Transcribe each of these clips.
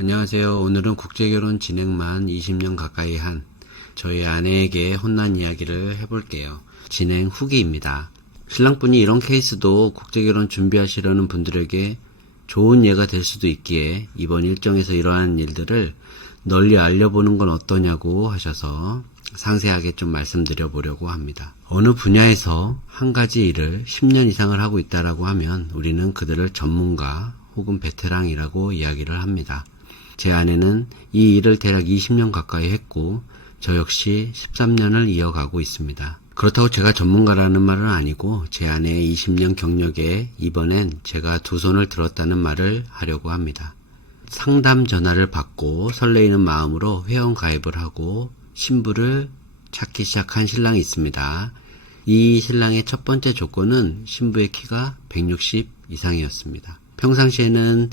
안녕하세요. 오늘은 국제결혼 진행만 20년 가까이 한 저희 아내에게 혼난 이야기를 해볼게요. 진행 후기입니다. 신랑분이 이런 케이스도 국제결혼 준비하시려는 분들에게 좋은 예가 될 수도 있기에 이번 일정에서 이러한 일들을 널리 알려보는 건 어떠냐고 하셔서 상세하게 좀 말씀드려 보려고 합니다. 어느 분야에서 한 가지 일을 10년 이상을 하고 있다라고 하면 우리는 그들을 전문가 혹은 베테랑이라고 이야기를 합니다. 제 아내는 이 일을 대략 20년 가까이 했고 저 역시 13년을 이어가고 있습니다. 그렇다고 제가 전문가라는 말은 아니고 제 아내의 20년 경력에 이번엔 제가 두 손을 들었다는 말을 하려고 합니다. 상담 전화를 받고 설레이는 마음으로 회원 가입을 하고 신부를 찾기 시작한 신랑이 있습니다. 이 신랑의 첫 번째 조건은 신부의 키가 160 이상이었습니다. 평상시에는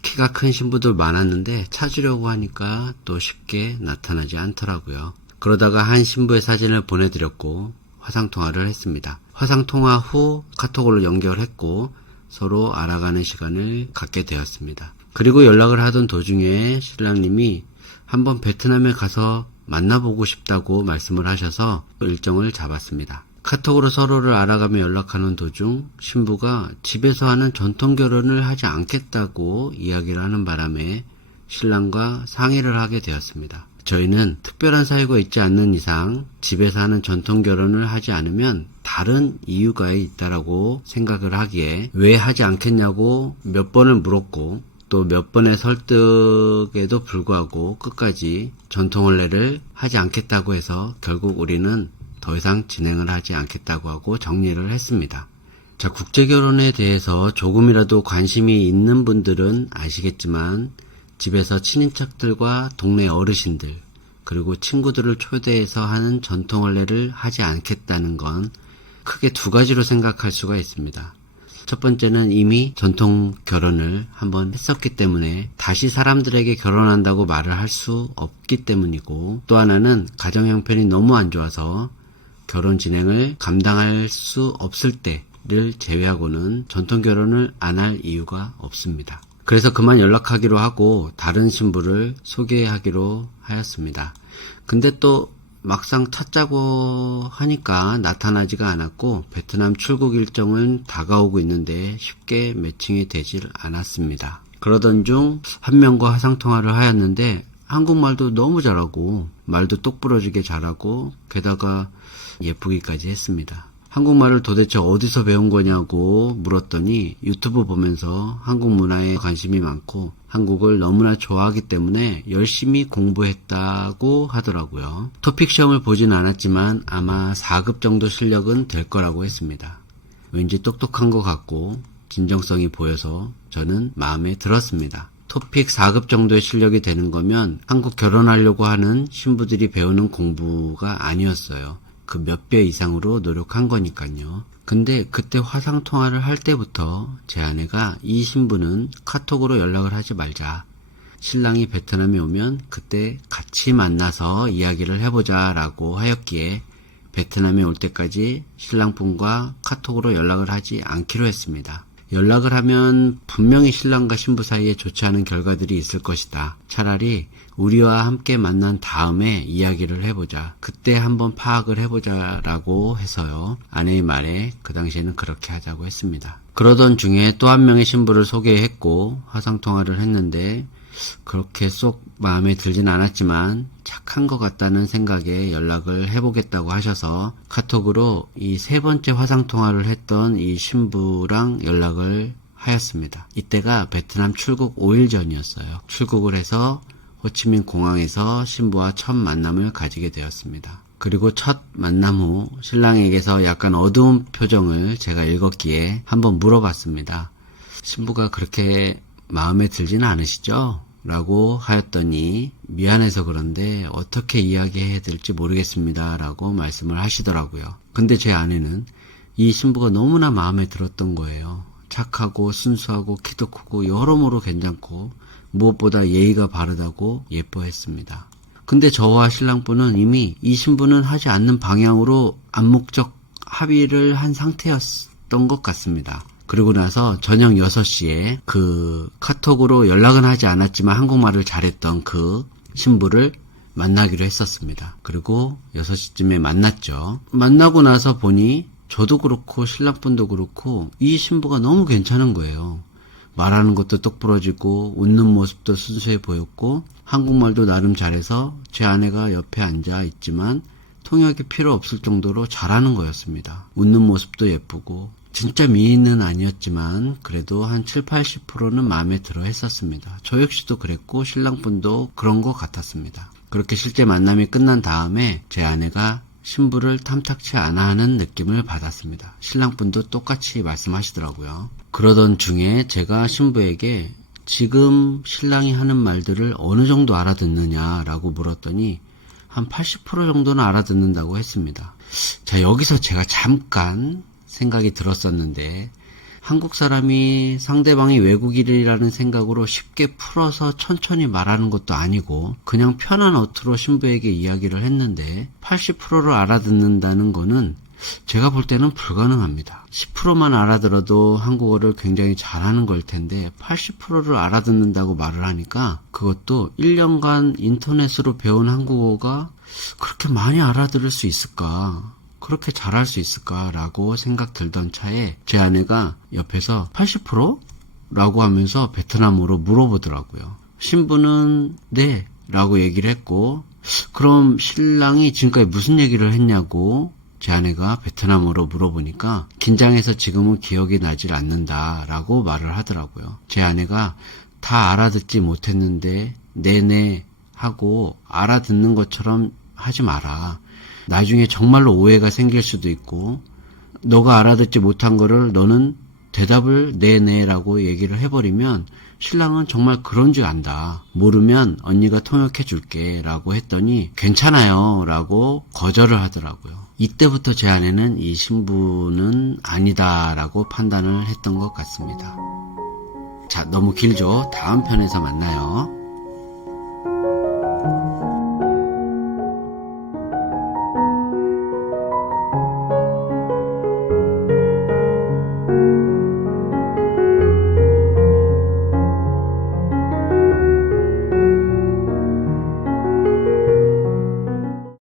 키가 큰 신부들 많았는데 찾으려고 하니까 또 쉽게 나타나지 않더라고요. 그러다가 한 신부의 사진을 보내드렸고 화상통화를 했습니다. 화상통화 후 카톡으로 연결했고 서로 알아가는 시간을 갖게 되었습니다. 그리고 연락을 하던 도중에 신랑님이 한번 베트남에 가서 만나보고 싶다고 말씀을 하셔서 일정을 잡았습니다. 카톡으로 서로를 알아가며 연락하는 도중 신부가 집에서 하는 전통결혼을 하지 않겠다고 이야기를 하는 바람에 신랑과 상의를 하게 되었습니다. 저희는 특별한 사유가 있지 않는 이상 집에서 하는 전통결혼을 하지 않으면 다른 이유가 있다라고 생각을 하기에 왜 하지 않겠냐고 몇 번을 물었고 또 몇 번의 설득에도 불구하고 끝까지 전통혼례를 하지 않겠다고 해서 결국 우리는 더 이상 진행을 하지 않겠다고 하고 정리를 했습니다. 자, 국제결혼에 대해서 조금이라도 관심이 있는 분들은 아시겠지만 집에서 친인척들과 동네 어르신들 그리고 친구들을 초대해서 하는 전통혼례를 하지 않겠다는 건 크게 두 가지로 생각할 수가 있습니다. 첫 번째는 이미 전통 결혼을 한번 했었기 때문에 다시 사람들에게 결혼한다고 말을 할 수 없기 때문이고 또 하나는 가정 형편이 너무 안 좋아서 결혼 진행을 감당할 수 없을 때를 제외하고는 전통 결혼을 안 할 이유가 없습니다. 그래서 그만 연락하기로 하고 다른 신부를 소개하기로 하였습니다. 근데 또 막상 찾자고 하니까 나타나지가 않았고 베트남 출국 일정은 다가오고 있는데 쉽게 매칭이 되질 않았습니다. 그러던 중 한 명과 화상통화를 하였는데 한국말도 너무 잘하고 말도 똑부러지게 잘하고 게다가 예쁘기까지 했습니다. 한국말을 도대체 어디서 배운 거냐고 물었더니 유튜브 보면서 한국 문화에 관심이 많고 한국을 너무나 좋아하기 때문에 열심히 공부했다고 하더라고요. 토픽 시험을 보진 않았지만 아마 4급 정도 실력은 될 거라고 했습니다. 왠지 똑똑한 것 같고 진정성이 보여서 저는 마음에 들었습니다. 토픽 4급 정도의 실력이 되는 거면 한국 결혼하려고 하는 신부들이 배우는 공부가 아니었어요. 그 몇 배 이상으로 노력한 거니까요. 근데 그때 화상통화를 할 때부터 제 아내가 이 신부는 카톡으로 연락을 하지 말자. 신랑이 베트남에 오면 그때 같이 만나서 이야기를 해보자 라고 하였기에 베트남에 올 때까지 신랑분과 카톡으로 연락을 하지 않기로 했습니다. 연락을 하면 분명히 신랑과 신부 사이에 좋지 않은 결과들이 있을 것이다. 차라리 우리와 함께 만난 다음에 이야기를 해보자. 그때 한번 파악을 해보자 라고 해서요. 아내의 말에 그 당시에는 그렇게 하자고 했습니다. 그러던 중에 또 한 명의 신부를 소개했고 화상통화를 했는데 그렇게 쏙 마음에 들진 않았지만 착한 것 같다는 생각에 연락을 해보겠다고 하셔서 카톡으로 이 세 번째 화상통화를 했던 이 신부랑 연락을 하였습니다. 이때가 베트남 출국 5일 전이었어요. 출국을 해서 호치민 공항에서 신부와 첫 만남을 가지게 되었습니다. 그리고 첫 만남 후 신랑에게서 약간 어두운 표정을 제가 읽었기에 한번 물어봤습니다. 신부가 그렇게 마음에 들지는 않으시죠? 라고 하였더니 미안해서 그런데 어떻게 이야기해야 될지 모르겠습니다 라고 말씀을 하시더라고요. 근데 제 아내는 이 신부가 너무나 마음에 들었던 거예요. 착하고 순수하고 키도 크고 여러모로 괜찮고 무엇보다 예의가 바르다고 예뻐했습니다. 근데 저와 신랑분은 이미 이 신부는 하지 않는 방향으로 암묵적 합의를 한 상태였던 것 같습니다. 그리고 나서 저녁 6시에 그 카톡으로 연락은 하지 않았지만 한국말을 잘했던 그 신부를 만나기로 했었습니다. 그리고 6시쯤에 만났죠. 만나고 나서 보니 저도 그렇고 신랑분도 그렇고 이 신부가 너무 괜찮은 거예요. 말하는 것도 똑부러지고 웃는 모습도 순수해 보였고 한국말도 나름 잘해서 제 아내가 옆에 앉아 있지만 통역이 필요 없을 정도로 잘하는 거였습니다. 웃는 모습도 예쁘고 진짜 미인은 아니었지만 그래도 한 70-80%는 마음에 들어 했었습니다. 저 역시도 그랬고 신랑분도 그런 것 같았습니다. 그렇게 실제 만남이 끝난 다음에 제 아내가 신부를 탐탁치 않아 하는 느낌을 받았습니다. 신랑분도 똑같이 말씀하시더라고요. 그러던 중에 제가 신부에게 지금 신랑이 하는 말들을 어느 정도 알아듣느냐라고 물었더니 한 80% 정도는 알아듣는다고 했습니다. 자, 여기서 제가 잠깐 생각이 들었었는데 한국 사람이 상대방이 외국인이라는 생각으로 쉽게 풀어서 천천히 말하는 것도 아니고 그냥 편한 어투로 신부에게 이야기를 했는데 80%를 알아듣는다는 거는 제가 볼 때는 불가능합니다. 10%만 알아들어도 한국어를 굉장히 잘하는 걸 텐데 80%를 알아듣는다고 말을 하니까 그것도 1년간 인터넷으로 배운 한국어가 그렇게 많이 알아들을 수 있을까? 그렇게 잘할 수 있을까라고 생각 들던 차에 제 아내가 옆에서 80%? 라고 하면서 베트남어로 물어보더라고요. 신부는 네 라고 얘기를 했고 그럼 신랑이 지금까지 무슨 얘기를 했냐고 제 아내가 베트남어로 물어보니까 긴장해서 지금은 기억이 나질 않는다라고 말을 하더라고요. 제 아내가 다 알아듣지 못했는데 네네 하고 알아듣는 것처럼 하지 마라. 나중에 정말로 오해가 생길 수도 있고 너가 알아듣지 못한 거를 너는 대답을 네네라고 얘기를 해버리면 신랑은 정말 그런 줄 안다. 모르면 언니가 통역해 줄게 라고 했더니 괜찮아요 라고 거절을 하더라고요. 이때부터 제 아내는 이 신부는 아니다 라고 판단을 했던 것 같습니다. 자, 너무 길죠? 다음 편에서 만나요.